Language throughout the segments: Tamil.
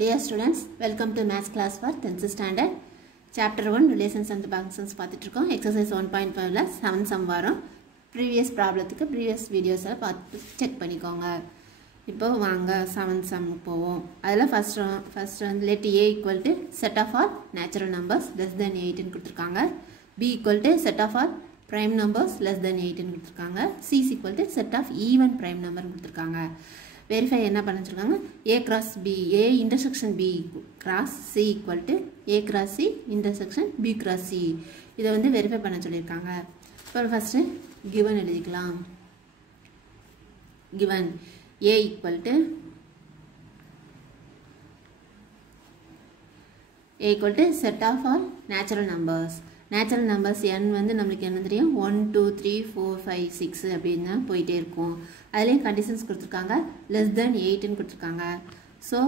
Dear students, welcome to Maths class for 10th standard. Chapter 1 Relations and Functions பார்த்துட்டு இருக்கோம். Exercise 1.5ல 7 sum வரும். Previous problemத்துக்கு previous videosல பார்த்து செக் பண்ணிக்கோங்க. இப்போ வாங்க 7 sum போவோம். அதில் first வந்து let A equal to set of all natural numbers less than 8 ன்னு கொடுத்திருக்காங்க. B equal to set of all prime numbers less than 8 ன்னு கொடுத்திருக்காங்க. C is equal to set of even prime number கொடுத்திருக்காங்க. Verify என்ன பண்ணிருக்காங்க A cross B A intersection B cross C equal to A cross C intersection B cross C இதை வந்து வெரிஃபை பண்ண சொல்லியிருக்காங்க. இப்போ ஃபர்ஸ்ட் given எழுதிக்கலாம். given A equal to set of all natural numbers. Natural numbers n வந்து நமக்கு என்ன தெரியும் 1 2 3 4 5 6 அப்படினா போயிட்டே இருக்கும். அதிலே கண்டிஷன்ஸ் கொடுத்திருக்காங்க less than 8 ன்னு கொடுத்திருக்காங்க. So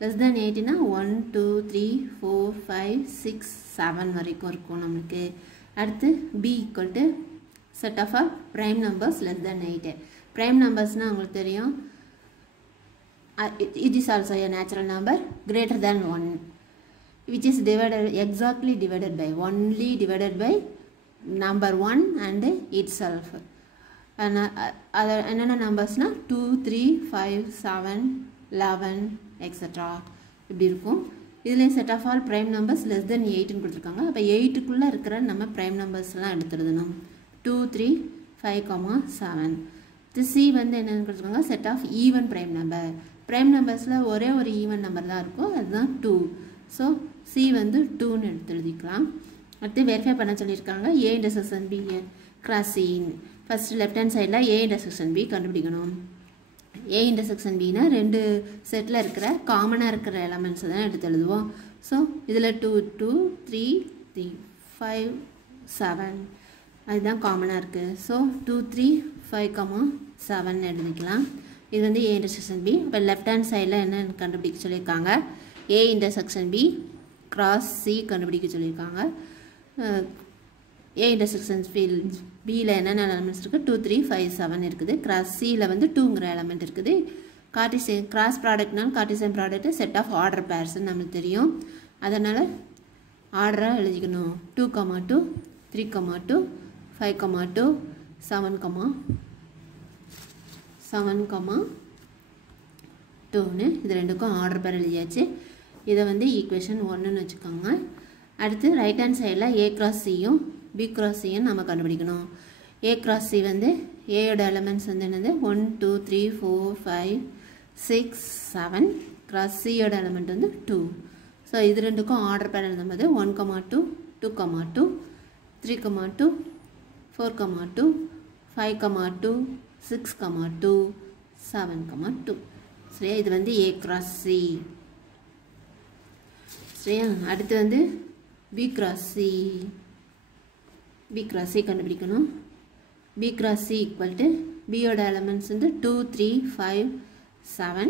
less than 8 னா 1 2 3 4 5 6 7 வரைக்கும் இருக்கும் நமக்கு. அடுத்து b equal to set of all prime numbers less than 8. Prime numbers னா உங்களுக்கு தெரியும் it is also a natural number greater than 1. Which is divided exactly divided by only divided by number 1 and itself. And another numbers na 2 3 5 7 11 etc. இப்படி இருக்கும். இதுல set of all prime numbers less than 8 ன்னு கொடுத்திருக்காங்க. அப்ப 8 குள்ள இருக்கிற நம்ம prime numbers எல்லாம் எடுத்துறணும். 2 3 5 7. The C வந்து என்னன்னு கொடுத்திருக்காங்க set of even prime number. Prime numbersல ஒரே ஒரு even number தான் இருக்கும். அதுதான் 2. So C வந்து 2 ன்னு எழுதிக்கலாம். அடுத்து வெரிஃபை பண்ண சொல்லியிருக்காங்க A intersection B cross C. First left hand சைடில் A intersection B கண்டுபிடிக்கணும். A intersection B னா ரெண்டு செட்டில் இருக்கிற காமனாக இருக்கிற எலமெண்ட்ஸ் தான் எடுத்து எழுதுவோம். ஸோ இதில் 2 2 3 3 5 7 அதுதான் காமனாக இருக்குது. ஸோ 2 3 5 7 எழுதிக்கலாம். இது வந்து A intersection B. இப்போ லெஃப்ட் ஹேண்ட் சைடில் என்ன கண்டுபிடிக்க சொல்லியிருக்காங்க A intersection B cross C கண்டுபிடிக்க சொல்லியிருக்காங்க. A intersection Bல என்னென்ன எலமெண்ட்ஸ் இருக்குது 2 3 5 7 இருக்குது. cross Cல வந்து 2ங்கிற எலமெண்ட் இருக்குது. கார்ட்டீசியன் கிராஸ் ப்ராடக்ட்னால Cartesian product set of order பேர்ஸ்ன்னு நமக்கு தெரியும். அதனால் ஆர்டராக எழுதிக்கணும் 2 2 3 2 5 2 7 2ன்னு இது ரெண்டுக்கும் ஆர்டர் பேர் எழுதியாச்சு. இதை வந்து ஈக்குவேஷன் 1ன்னு வச்சுக்கோங்க. அடுத்து ரைட் ஹேண்ட் சைடில் A cross Cயும் B cross Cயும் நம்ம கண்டுபிடிக்கணும். A cross C வந்து ஏயோட எலமெண்ட்ஸ் வந்து என்னது 1 2 3 4 5 6 7 cross Cயோட எலமெண்ட் வந்து 2. ஸோ இது ரெண்டுக்கும் ஆர்டர் பேர் எழுதும்போது 1 2 2 2 3 2 4 2 5 2 6 2 7 2. சரியா இது வந்து A cross C. சரியா அடுத்து வந்து B cross C. B cross C கண்டுபிடிக்கணும். B cross C equal to B யோட எலமெண்ட்ஸ் வந்து 2 3 5 7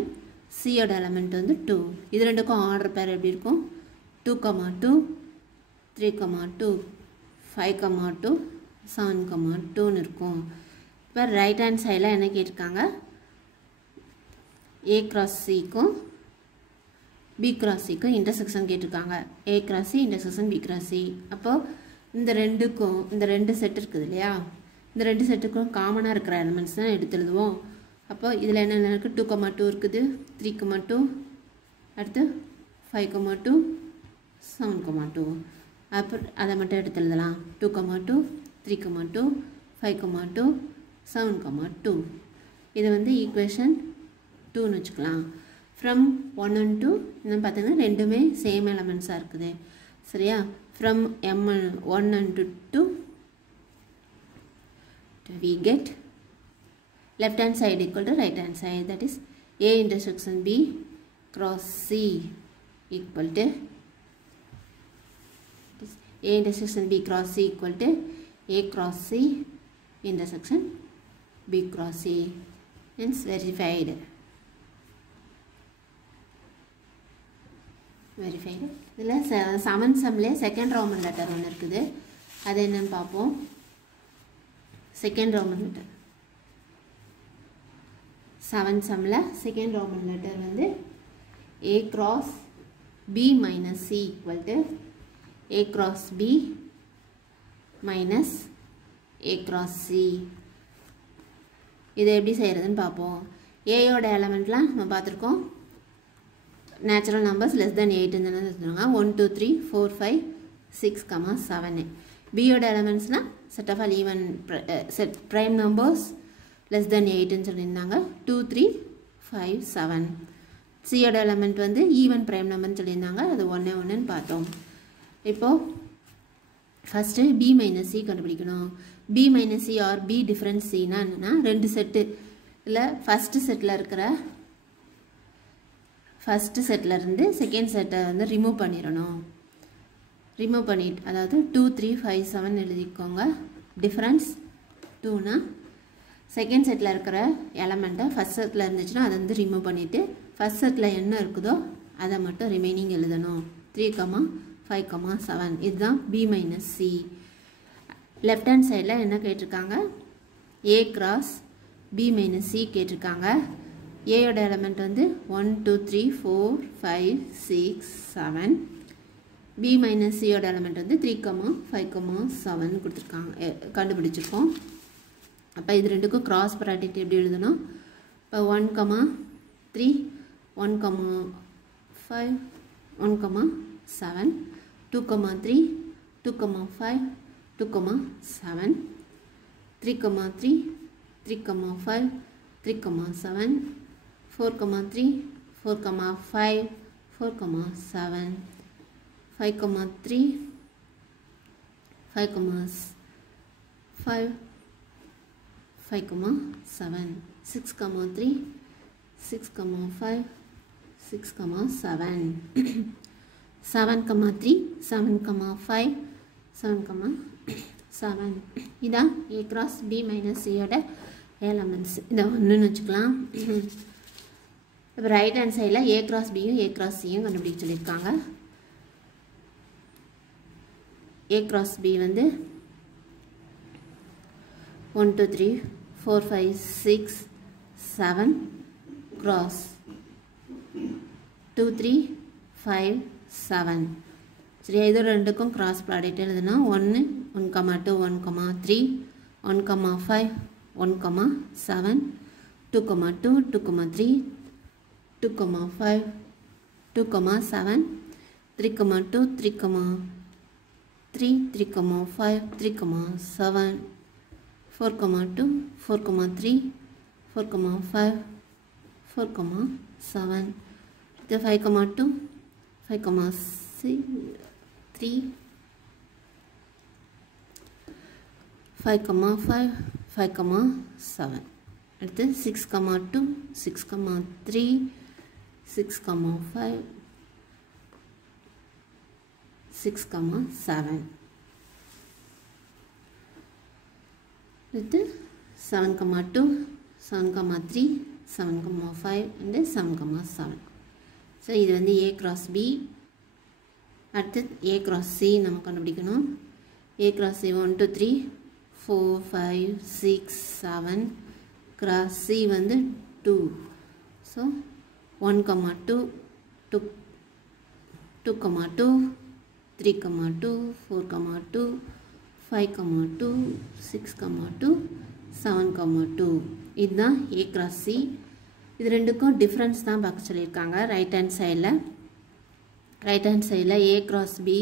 C யோட எலமெண்ட் வந்து 2. இது ரெண்டுக்கும் ஆர்டர் பேர் எப்படி இருக்கும் 2 2 3 2 5 2 7 2ன்னு இருக்கும். இப்போ ரைட் ஹேண்ட் சைடில் என்ன கேட்டிருக்காங்க A cross Cக்கும் B cross Cக்கும் இன்டர்செக்ஷன் கேட்டிருக்காங்க. A cross C intersection B cross C. அப்போது இந்த ரெண்டு செட் இருக்குது இல்லையா, இந்த ரெண்டு செட்டுக்கும் காமனாக இருக்கிற எலமெண்ட்ஸ் தான் எடுத்து எழுதுவோம். அப்போது இதில் என்னென்ன இருக்குது 2 2 இருக்குது 3 2 அடுத்து 5 2 7 2. அப்போ அதை மட்டும் எடுத்து எழுதலாம் 2 2 3 2 5 2 7 2. இது வந்து ஈக்குவேஷன் 2ன்னு வச்சுக்கலாம். ஃப்ரம் 1 and 2 இன்னும் பார்த்தீங்கன்னா ரெண்டுமே சேம் எலமெண்ட்ஸாக இருக்குது. சரியா from M1 and 2 we get left hand side equal to right hand side, that is A intersection B cross C equal to A intersection B cross C equal to A cross C intersection B cross C. Hence verified. இதில் 7 சம்மில் செகண்ட் ரோமன் லெட்டர் ஒன்று இருக்குது. அது என்னன்னு பார்ப்போம். செகண்ட் ரோமன் லெட்டர் 7 சம்மில் செகண்ட் ரோமன் லெட்டர் வந்து A cross B minus C equal to A cross B minus A cross C. இதை எப்படி செய்கிறதுன்னு பார்ப்போம். ஏயோட எலமெண்ட்லாம் நம்ம பார்த்துருக்கோம். நேச்சுரல் நம்பர்ஸ் லெஸ் தென் 8 சொல்லுவாங்க. 1 2 3 4 5 6, 7. பியோட எலமெண்ட்ஸ்னால் set of all even set prime numbers less than 8ன்னு சொல்லியிருந்தாங்க. 2 3 5 7. சியோட எலமெண்ட் வந்து ஈவன் ப்ரைம் நம்பர்னு சொல்லியிருந்தாங்க. அது 1 1ன்னு பார்த்தோம். இப்போது ஃபஸ்ட்டு பி மைனஸ் சி கண்டுபிடிக்கணும். B minus C or B டிஃப்ரெண்ட் சின்னா என்னென்னா, ரெண்டு செட்டு இல்லை ஃபஸ்ட்டு செட்டில் இருக்கிற ஃபஸ்ட்டு செட்டிலருந்து செகண்ட் செட்டை வந்து ரிமூவ் பண்ணிடணும். ரிமூவ் பண்ணிட்டு அதாவது 2 3 5 7 எழுதிக்கோங்க. டிஃப்ரென்ஸ் 2னா செகண்ட் செட்டில் இருக்கிற எலமெண்ட்டை ஃபஸ்ட் செட்டில் இருந்துச்சுன்னா அதை வந்து ரிமூவ் பண்ணிவிட்டு ஃபஸ்ட் செட்டில் என்ன இருக்குதோ அதை மட்டும் ரிமைனிங் எழுதணும். 3, 5, 7. இதுதான் B minus C. Left hand சைடில் என்ன கேட்டிருக்காங்க, A cross B minus C கேட்டிருக்காங்க. ஏயோட எலமெண்ட் வந்து 1 2 3 4 5 6 7. பி மைனஸ் சியோட எலமெண்ட் வந்து 3, 5, 7 கொடுத்துருக்காங்க, கண்டுபிடிச்சிருக்கோம். அப்போ இது ரெண்டுக்கும் கிராஸ் ப்ராடக்ட் எப்படி எழுதணும்? இப்போ 1, 3 1, 5 1, 7 2, 3 2, 5 2, 7 3, 3 3, 5 3, 7 4, 3 4, 5 4, 7 5, 3 5, 5 5, 7 6, 3 6, 5 6, 7 7, 3 7, 5 7, 7. இதான் ஏ கிராஸ் பி மைனஸ் சியோட எலமெண்ட்ஸ். இதை ஒன்றுன்னு வச்சுக்கலாம். இப்போ ரைட் ஹேண்ட் சைடில் ஏ கிராஸ் பியும் ஏ கிராஸ் சியும் கண்டுபிடிக்க சொல்லியிருக்காங்க. ஏ கிராஸ் பி வந்து 1 2 3 4 5 6 7 கிராஸ் 2 3 5 7. சரி, இது ரெண்டுக்கும் கிராஸ் ப்ராடக்ட் எழுதுனா 1 1, 2 1, 3 1, 5 1, 7 2, 2 2, 3 2, 5 2, 7 3, 2 3, 3 3, 5 3, 7 4, 2 4, 3 4, 5 4, 7. இது 5, 2 5, 3 5, 5 5, 7. அடுத்து 6, 2 6, 3 6, 5 6, 7. அடுத்து 7, 2 7, 3 7, 5 and 7, 7. ஸோ இது வந்து ஏ கிராஸ் பி. அடுத்து ஏ கிராஸ் சி நம்ம கண்டுபிடிக்கணும். ஏ கிராஸ் சி 1 2 3 4 5 6 7. கிராஸ் சி வந்து 2. ஸோ 1, 2 2 2, 2 3, 2 4, 2 5, 2 6, 2 7, 2. இதுதான் ஏ கிராஸ் சி. இது ரெண்டுக்கும் டிஃப்ரென்ஸ் தான் பார்க்க சொல்லியிருக்காங்க. ரைட் ஹேண்ட் சைடில் A cross B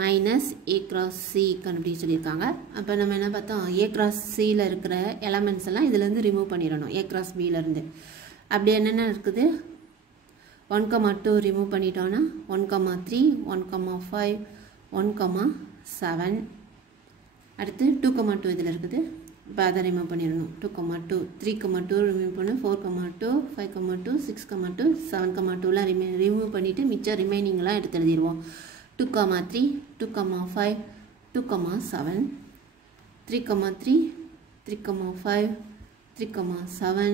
minus A cross C கண்டுபிடிக்க சொல்லியிருக்காங்க. அப்போ நம்ம என்ன பார்த்தோம், ஏ கிராஸ் சியில் இருக்கிற எலமெண்ட்ஸ் எல்லாம் இதுலேருந்து ரிமூவ் பண்ணிடணும் ஏ கிராஸ் பியிலேருந்து. அப்படி என்னென்ன இருக்குது, 1, 2 ரிமூவ் பண்ணிட்டோன்னா 1, 3 1, 5 1, 7. அடுத்து 2, 2 இதில் இருக்குது. இப்போ அதை ரிமூவ் பண்ணிடணும். 2, 2 3, 2 ரிமூவ் பண்ணு. 4, 2 5, 2 6, 2 7, 2லாம் ரிமூவ் பண்ணிவிட்டு மிச்சம் ரிமைனிங்லாம் எடுத்து எழுதிடுவோம். 2, 3 2, 5 2, 7 3, 3 3, 5 3, 7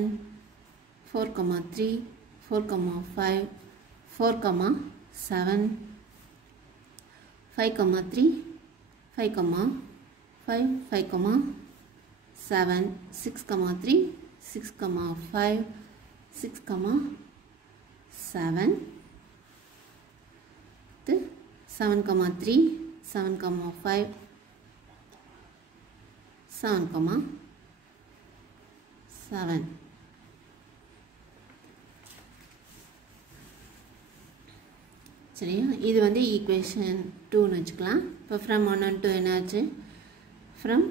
4, 3 4, 5 4, 7 5, 3 5, 5 5, 7 6, 3 6, 5 6, 7 7,3, 7,5, 7,7. சரியா, இது வந்து ஈக்குவேஷன் 2ன்னு வச்சுக்கலாம். இப்போ ஃப்ரம் 1 and 2 என்னாச்சு, from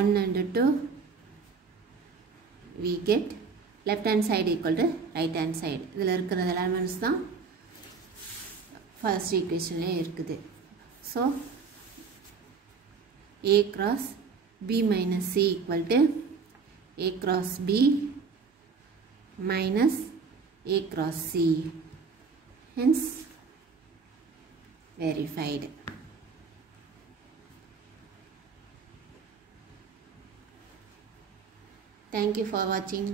1 and 2 we get left hand side equal to right hand side. இதில் இருக்கிற எலமெண்ட்ஸ் தான் ஃபர்ஸ்ட் ஈக்குவேஷன்லேயே இருக்குது. So a cross b minus c equal to a cross b minus a cross c, hence verified. Thank you for watching.